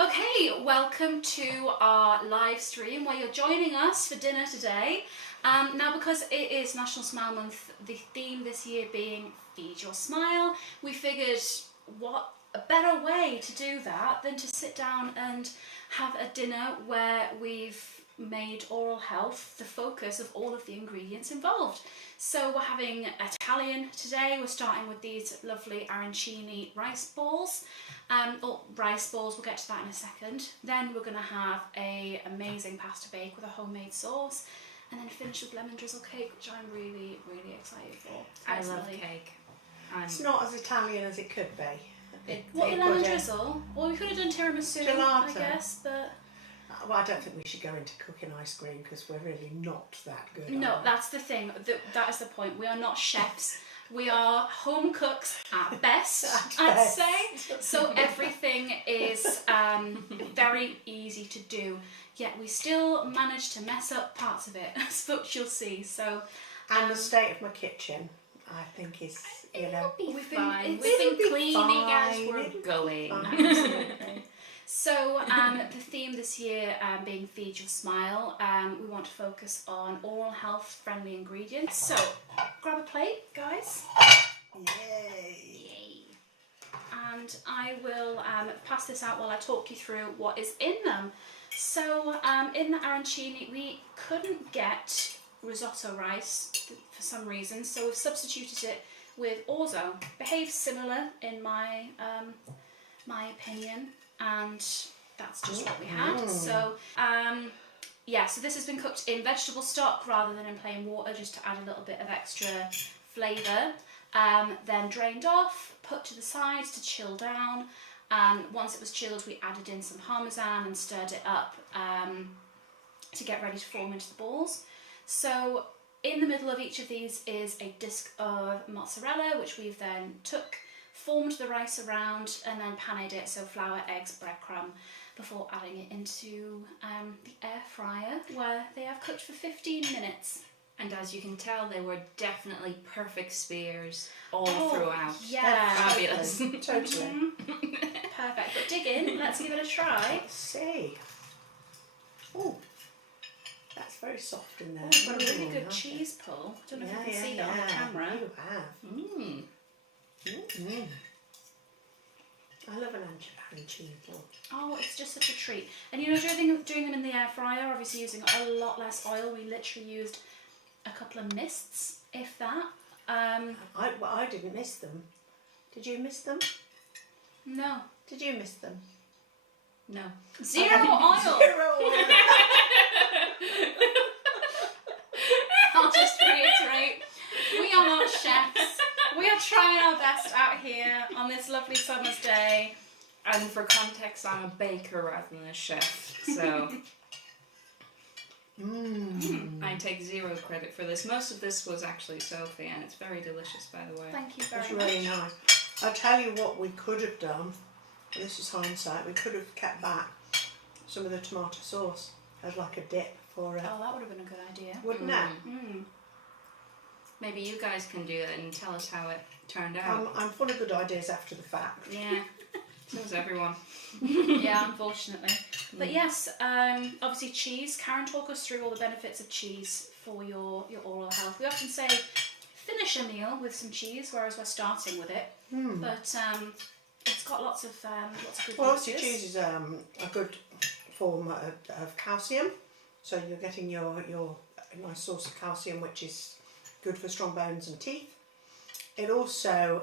Okay, welcome to our live stream where you're joining us for dinner today. Now, because it is National Smile Month, the theme this year being Feed Your Smile, we figured what a better way to do that than to sit down and have a dinner where we've made oral health the focus of all of the ingredients involved. So we're having Italian today. We're starting with these lovely arancini rice balls. Or rice balls, we'll get to that in a second. Then we're going to have a amazing pasta bake with a homemade sauce, and then finish with lemon drizzle cake, which I'm really, really excited for. I love cake. It's not as Italian as it could be. What, the lemon drizzle? Well, we could have done tiramisu, Gelato. I guess, but... Well, I don't think we should go into cooking ice cream because we're really not that good. No, that's the thing. That is the point. We are not chefs. We are home cooks at best, I'd say. So everything is very easy to do. Yet we still manage to mess up parts of it, as folks you'll see. So, and the state of my kitchen, I think, is, you know... We've been cleaning as we're going. Absolutely. So the theme this year being Feed Your Smile, we want to focus on oral health friendly ingredients. So grab a plate, guys. Yay! And I will pass this out while I talk you through what is in them. So in the arancini, we couldn't get risotto rice for some reason, so we've substituted it with orzo. Behaves similar in my opinion. And that's just what we had. So, so this has been cooked in vegetable stock rather than in plain water, just to add a little bit of extra flavour. Then drained off, put to the sides to chill down. Once it was chilled, we added in some parmesan and stirred it up to get ready to form into the balls. So in the middle of each of these is a disc of mozzarella, which we've then formed the rice around and then paned it, so flour, eggs, breadcrumb, before adding it into the air fryer where they have cooked for 15 minutes. And as you can tell, they were definitely perfect spears all throughout. Yeah. Fabulous. Totally. Perfect. But dig in, let's give it a try. Let's see. Oh, that's very soft in there. Oh, got a really good cheese pull. I don't know if you can see that on the camera. You have. I love an arancini ball. Oh, it's just such a treat. And you know, doing them in the air fryer, obviously using a lot less oil. We literally used a couple of mists, if that. I didn't miss them. Did you miss them? No. Did you miss them? No. Zero oil! Zero oil! I'll just reiterate, we are not chefs. We are trying our best out here on this lovely summer's day. And for context, I'm a baker rather than a chef, so I take zero credit for this. Most of this was actually Sophie, and it's very delicious, by the way. Thank you very It's much. really nice. I'll tell you what we could have done, and this is hindsight, we could have kept back some of the tomato sauce as like a dip for it. Oh, that would have been a good idea. Wouldn't it? Maybe you guys can do it and tell us how it turned out. I'm full of good ideas after the fact. Yeah, so is everyone. Yeah, unfortunately. But yes, obviously cheese. Karen, talk us through all the benefits of cheese for your oral health. We often say finish a meal with some cheese, whereas we're starting with it. But it's got lots of good Well, uses. obviously cheese is a good form of calcium, so you're getting your nice source of calcium, which is good for strong bones and teeth. It also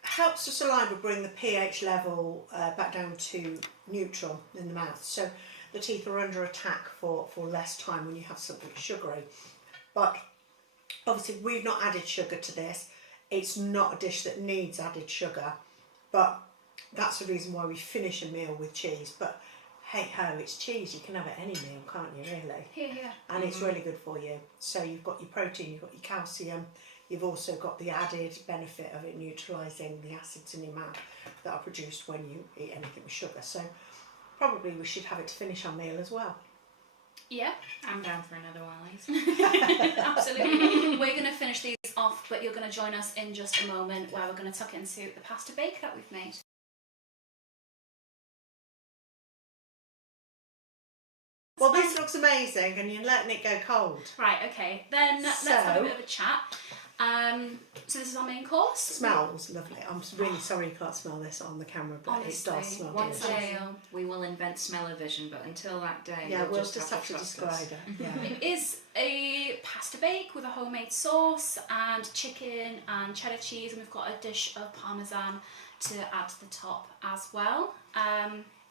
helps the saliva bring the pH level back down to neutral in the mouth, so the teeth are under attack for less time when you have something sugary. But obviously we've not added sugar to this. It's not a dish that needs added sugar, but that's the reason why we finish a meal with cheese. But hey ho, it's cheese, you can have it any meal, can't you, really? Yeah. And it's really good for you. So you've got your protein, you've got your calcium, you've also got the added benefit of it neutralising the acids in your mouth that are produced when you eat anything with sugar. So probably we should have it to finish our meal as well. Yeah. I'm down for another one, Absolutely. We're going to finish these off, but you're going to join us in just a moment where we're going to tuck into the pasta bake that we've made. Well, this looks amazing, and you're letting it go cold. Right, okay. Then let's have a bit of a chat. So this is our main course. Smells lovely. I'm really sorry you can't smell this on the camera, but Honestly, it does smell One delicious. day we will invent smell-o-vision, but until that day, Yeah, we'll just have to trust describe us. it. Yeah. It is a pasta bake with a homemade sauce and chicken and cheddar cheese, and we've got a dish of parmesan to add to the top as well.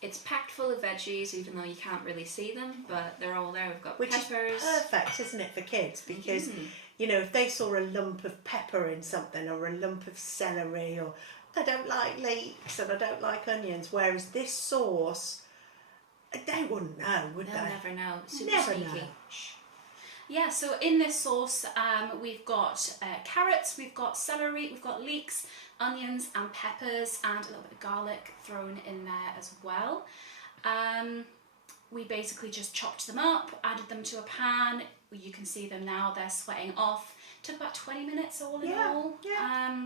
It's packed full of veggies, even though you can't really see them, but they're all there. We've got Which peppers. is perfect, isn't it, for kids? Because, you know, if they saw a lump of pepper in something or a lump of celery, or I don't like leeks and I don't like onions, whereas this sauce, they wouldn't know, would They'll they? never know. Super Never sneaky. know. Yeah, so in this sauce, we've got carrots, we've got celery, we've got leeks, onions and peppers, and a little bit of garlic thrown in there as well. We basically just chopped them up, added them to a pan. You can see them now, they're sweating off. Took about 20 minutes all in all. Yeah.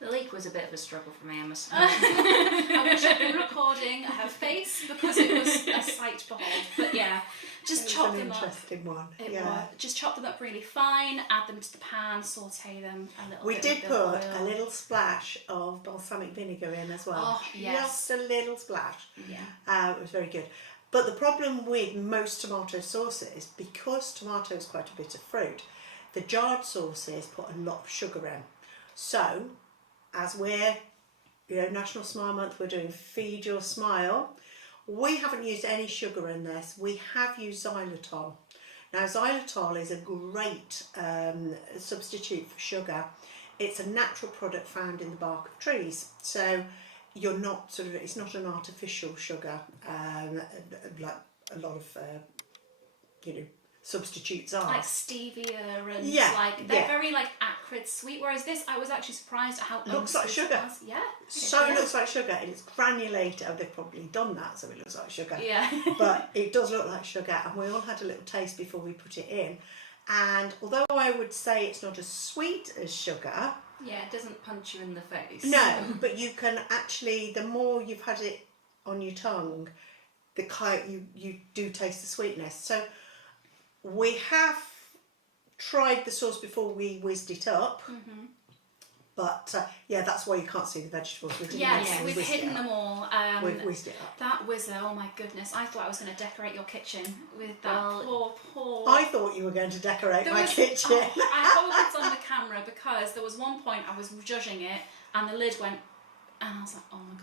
The leek was a bit of a struggle for me, I must admit. I wish I'd been recording her face because it was a sight to behold. But yeah, just chop them up. Interesting one. It Yeah. was. Just chop them up really fine, add them to the pan, saute them a little We bit. did with put the a oil. little splash of balsamic vinegar in as well. Oh, yes. Just a little splash. Yeah. It was very good. But the problem with most tomato sauces, because tomato is quite a bitter fruit, the jarred sauces put a lot of sugar in. So, as we're, National Smile Month, we're doing Feed Your Smile. We haven't used any sugar in this. We have used xylitol. Now, xylitol is a great substitute for sugar. It's a natural product found in the bark of trees. So, you're not it's not an artificial sugar like a lot of, substitutes are. Like stevia and Yeah, they're yeah. very acrid sweet. Whereas this, I was actually surprised at how Looks like unsweet it sugar. was. Yeah. So Yeah. it looks like sugar, and it's granulated. Oh, they've probably done that, so it looks like sugar. Yeah. But it does look like sugar, and we all had a little taste before we put it in. And although I would say it's not as sweet as sugar, Yeah, it doesn't punch you in the face. no, but you can actually, the more you've had it on your tongue, you do taste the sweetness. So we have tried the sauce before we whizzed it up. But that's why you can't see the vegetables. We didn't Yes, actually we've whisk it hidden up. them all. We've whizzed it up. That whizzer, oh my goodness! I thought I was going to decorate your kitchen with that poor. I thought you were going to decorate There my was- kitchen. oh, I hope it's on the camera because there was one point I was judging it and the lid went, and I was like, oh my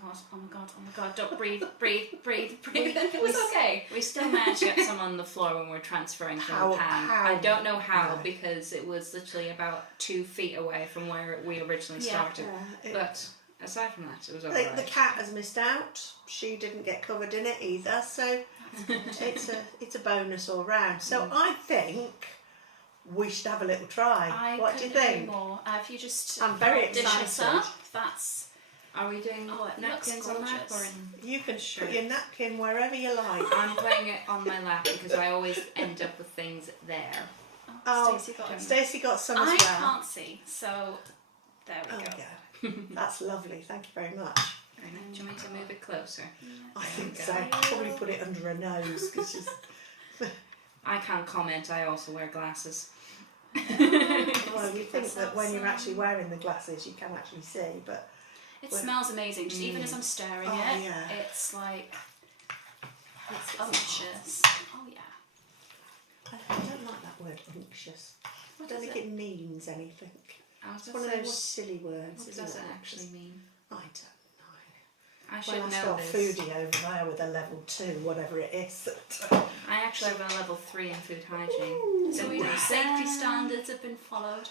god, don't breathe, and it was okay. We still managed to get some on the floor when we're transferring from How- the pan. how? I don't know how, No. because it was literally about 2 feet away from where we originally Yeah. started. Yeah, But aside from that, it was the alright. cat has missed out. She didn't get covered in it either, so it's a bonus all round. So I think we should have a little try. What do you couldn't agree think? more. If you just I'm very dish us excited. up, that's Are we doing Oh, it looks napkins on that? gorgeous. Or You can put your napkin wherever you like. I'm playing it on my lap because I always end up with things there. Oh, Stacey got it. Stacey got some as I well. can't see, so there we Oh, go. yeah. That's lovely. Thank you very much. Very nice. Do you want me to move it closer? I There think we so. go. Probably put it under her nose because she's. I can't comment, I also wear glasses. Well, you think that when you're actually wearing the glasses, you can actually see, but It Well- smells amazing. Just even as I'm stirring Oh, it, yeah. it's it's unctuous. Oh yeah. I don't like that word unctuous. I don't think it means anything. I was It's going one to of say, those silly words, what isn't does it? it actually mean? I don't I know. should Well, I know spell this. foodie over there with a level 2, whatever it is. I actually have a level 3 in food hygiene. So we know safety standards have been followed.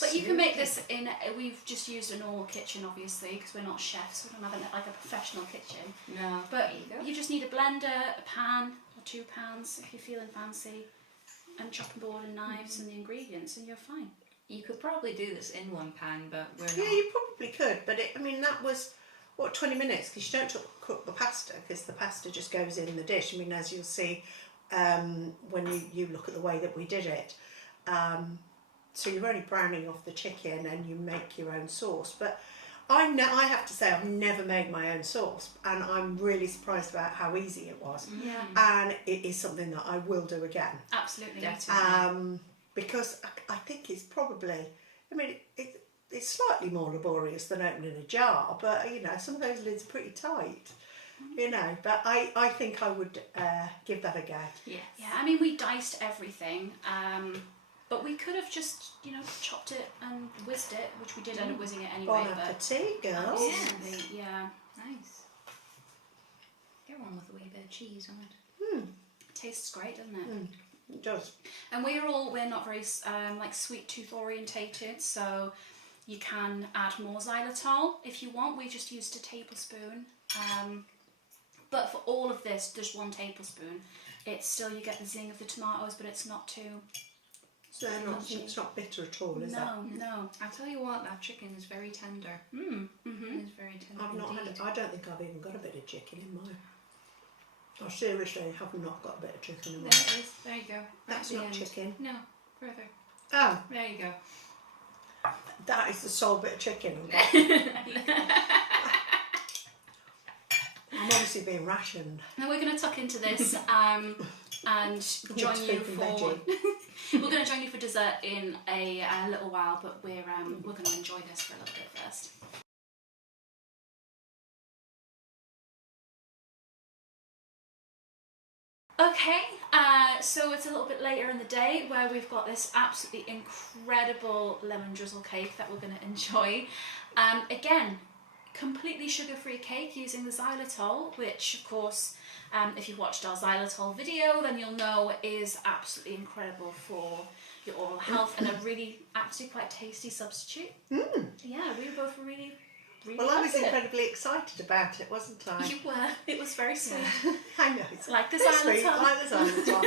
But you can make this in. We've just used a normal kitchen, obviously, because we're not chefs. We don't have a professional kitchen. No. But There you go. you just need a blender, a pan, or 2 pans if you're feeling fancy, and chopping board and knives and the ingredients, and you're fine. You could probably do this in one pan, but we're not. Yeah, you probably could, but that was, 20 minutes? Because you don't cook the pasta, because the pasta just goes in the dish. I mean, as you'll see when you look at the way that we did it. So you're only browning off the chicken and you make your own sauce. But I have to say I've never made my own sauce, and I'm really surprised about how easy it was. Yeah. And it is something that I will do again. Absolutely. Definitely. Because I think it's probably, I mean, it's slightly more laborious than opening a jar, but you know, some of those lids are pretty tight, you know, but I think I would give that a go. Yes. Yeah, I mean, we diced everything, but we could have just, you know, chopped it and whizzed it, which we did end up whizzing it anyway. Bon but appetit, girls. absolutely, yeah, Nice. Get one with a wee bit of cheese on it. tastes great, doesn't it? It does. And we're not very like sweet tooth orientated, so you can add more xylitol if you want. We just used a tablespoon, but for all of this, just 1 tablespoon. It's still, you get the zing of the tomatoes, but it's not too. So it's not bitter at all, is it? No. I'll tell you what, that chicken is very tender. Mm. It is very tender. I've not had indeed. I don't think I've even got a bit of chicken in mine. I seriously have not got a bit of chicken in mine. There it is. There you go. That's At the not end. chicken. No, further. Oh, There you go. that is the sole bit of chicken. I'm obviously being rationed. Now we're going to tuck into this and join you Speaking for. veggie. We're going to join you for dessert in a little while, but we're going to enjoy this for a little bit first. Okay, so it's a little bit later in the day where we've got this absolutely incredible lemon drizzle cake that we're going to enjoy. Again, completely sugar-free cake using the xylitol, which of course, if you've watched our xylitol video, then you'll know is absolutely incredible for your oral health and a really actually quite tasty substitute. Yeah, we were both really Well, I was loved it. incredibly excited about it, wasn't I? You were. It was very sweet. I know. It's Like the very sweet, xylitol. like the xylitol.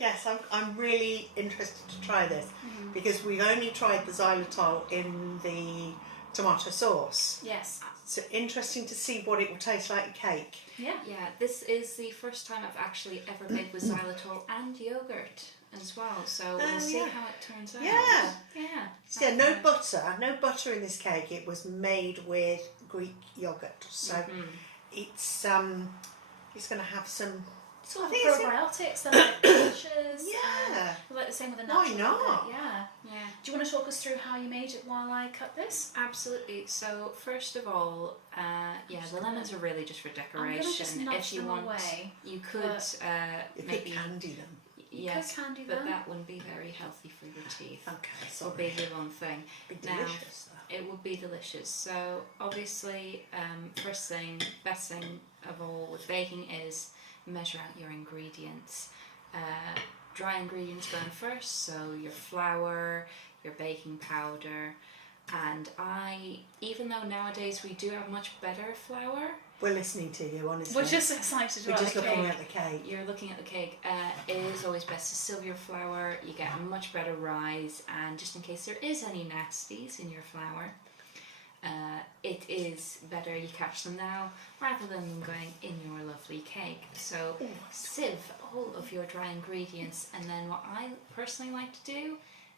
Yes, I'm really interested to try this because we've only tried the xylitol in the tomato sauce. Yes. So interesting to see what it will taste like in cake. Yeah. Yeah, this is the first time I've actually ever made with xylitol and yogurt as well. So we'll see yeah. how it turns out. Yeah. Yeah. So yeah, no butter in this cake. It was made with Greek yogurt. So it's going to have some. Sort of I think it's probiotics, they're like delicious. Yeah. Like the same with the Why natural not? yogurt, Yeah. Yeah. Do you want to talk us through how you made it while I cut this? Absolutely. So first of all, the lemons are really just for I'm gonna decoration. just nudge If you them want, away. you could You maybe could candy them. yes, could candy but them. that wouldn't be very healthy for your teeth. Okay, Would sorry. be the one thing. Be Now, delicious though. It would be delicious. So obviously, first thing, best thing of all with baking is measure out your ingredients. Dry ingredients going first, so your flour, your baking powder, and even though nowadays we do have much better flour, We're listening to you, honestly. We're just excited We're about just the looking cake. at the cake. you're looking at the cake, it is always best to sieve your flour. You get a much better rise, and just in case there is any nasties in your flour, it is better you catch them now rather than them going in your lovely cake. So sieve all of your dry ingredients, and then what I personally like to do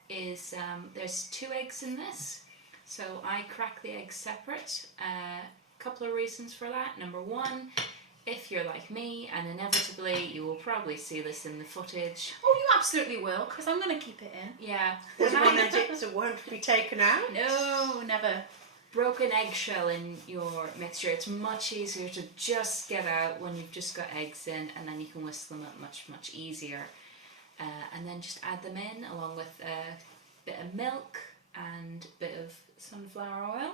is there's 2 eggs in this, so I crack the eggs separate. Couple of reasons for that. Number 1, if you're like me, and inevitably you will probably see this in the footage. Oh, you absolutely will, because I'm going to keep it in. Yeah, There's when one I edit that won't be taken out. No, never. broken eggshell in your mixture, it's much easier to just get out when you've just got eggs in, and then you can whisk them up much easier. And then just add them in along with a bit of milk and a bit of sunflower oil,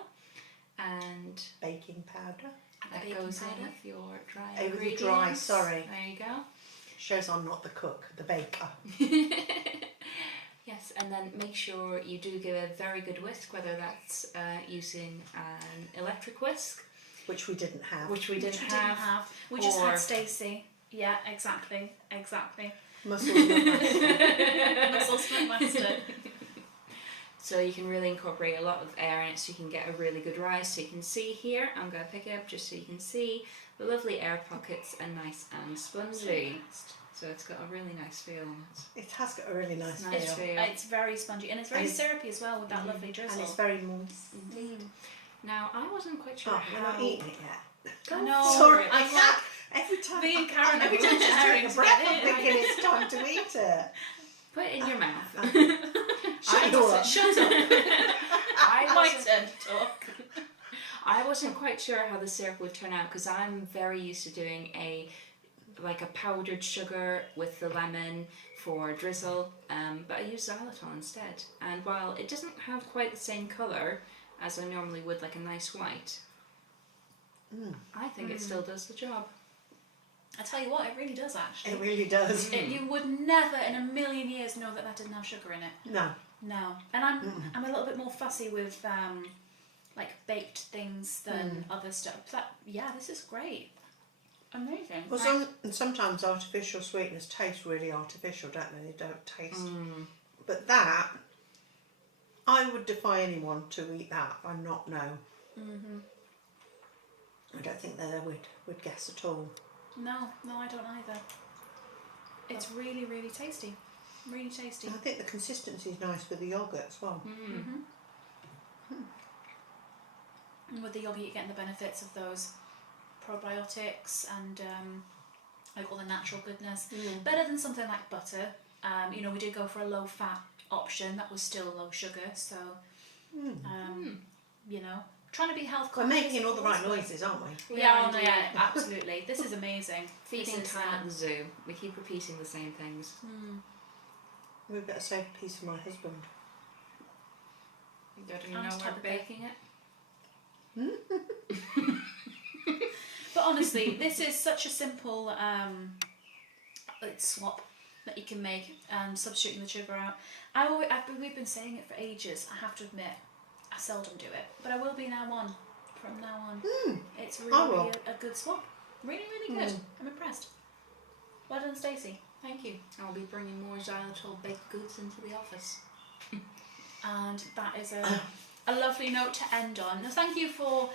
and Baking powder. that baking goes in powder. with your dry Oh, with the ingredients. dry, sorry. There you go. Shows I'm not the cook, the baker. Yes, and then make sure you do give a very good whisk, whether that's using an electric whisk, Which we didn't have. which we Which didn't we didn't have. have. We just or- had Stacey. Yeah, exactly. Muscles not massive. Muscles from master. So you can really incorporate a lot of air in it, so you can get a really good rise. So you can see here, I'm going to pick it up just so you can see the lovely air pockets are nice and spongy. So it's got a really nice feel on it. It has got a really nice Nice feel. feel. It's very spongy and it's very And it's- syrupy as well with that lovely drizzle. And it's very moist. Indeed. Now, I wasn't quite sure Oh, how... we're not eating it yet. I know. Sorry, I'm like, every time. me and Karen every are time she's sharing doing a to breath, get I'm in. thinking it's time to eat it. Put it in your mouth. Shut your up. Shut up. I My wasn't, turn to talk. I wasn't quite sure how the syrup would turn out because I'm very used to doing a powdered sugar with the lemon for drizzle, but I use xylitol instead. And while it doesn't have quite the same colour as I normally would, like a nice white, I think it still does the job. I tell you what, it really does actually. It really does. You would never in a million years know that didn't have sugar in it. No. No. And I'm a little bit more fussy with like baked things than other stuff. This is great. Amazing. Well, sometimes artificial sweeteners taste really artificial, don't they? They don't taste. But that, I would defy anyone to eat that and not know. I don't think they would guess at all. No, I don't either. It's really, really tasty. Really tasty. And I think the consistency is nice with the yoghurt as well. And with the yogurt, you're getting the benefits of those probiotics and like all the natural goodness. Better than something like butter. We did go for a low-fat option that was still low sugar. So, trying to be health We're conscious. making all the right noises, aren't we? We Yeah, are oh, no, indeed. yeah, absolutely. This is amazing. Feeding This is, time at the zoo. We keep repeating the same things. We better save a piece for my husband. Don't you I'm know just we're happy. baking it? But honestly, this is such a simple swap that you can make, substituting the sugar out. We've been saying it for ages. I have to admit, I seldom do it, but I will be from now on. It's really a good swap. Really, really good. I'm impressed. Well done, Stacey. Thank you. I'll be bringing more xylitol baked goods into the office. And that is a lovely note to end on. Now, thank you for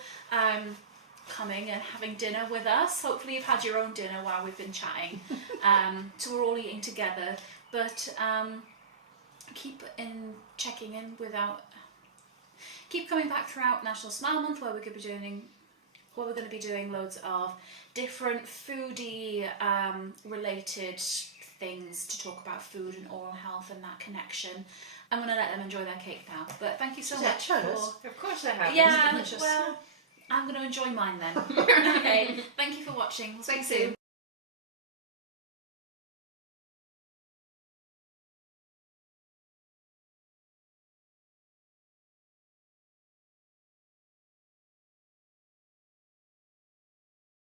coming and having dinner with us. Hopefully you've had your own dinner while we've been chatting. So we're all eating together. But keep checking in keep coming back throughout National Smile Month, where we're going to be doing loads of different foodie related things to talk about food and oral health and that connection. I'm going to let them enjoy their cake now. But thank you so much for... Of course I have. Yeah, well, I'm going to enjoy mine then. Okay, thank you for watching. We'll speak soon.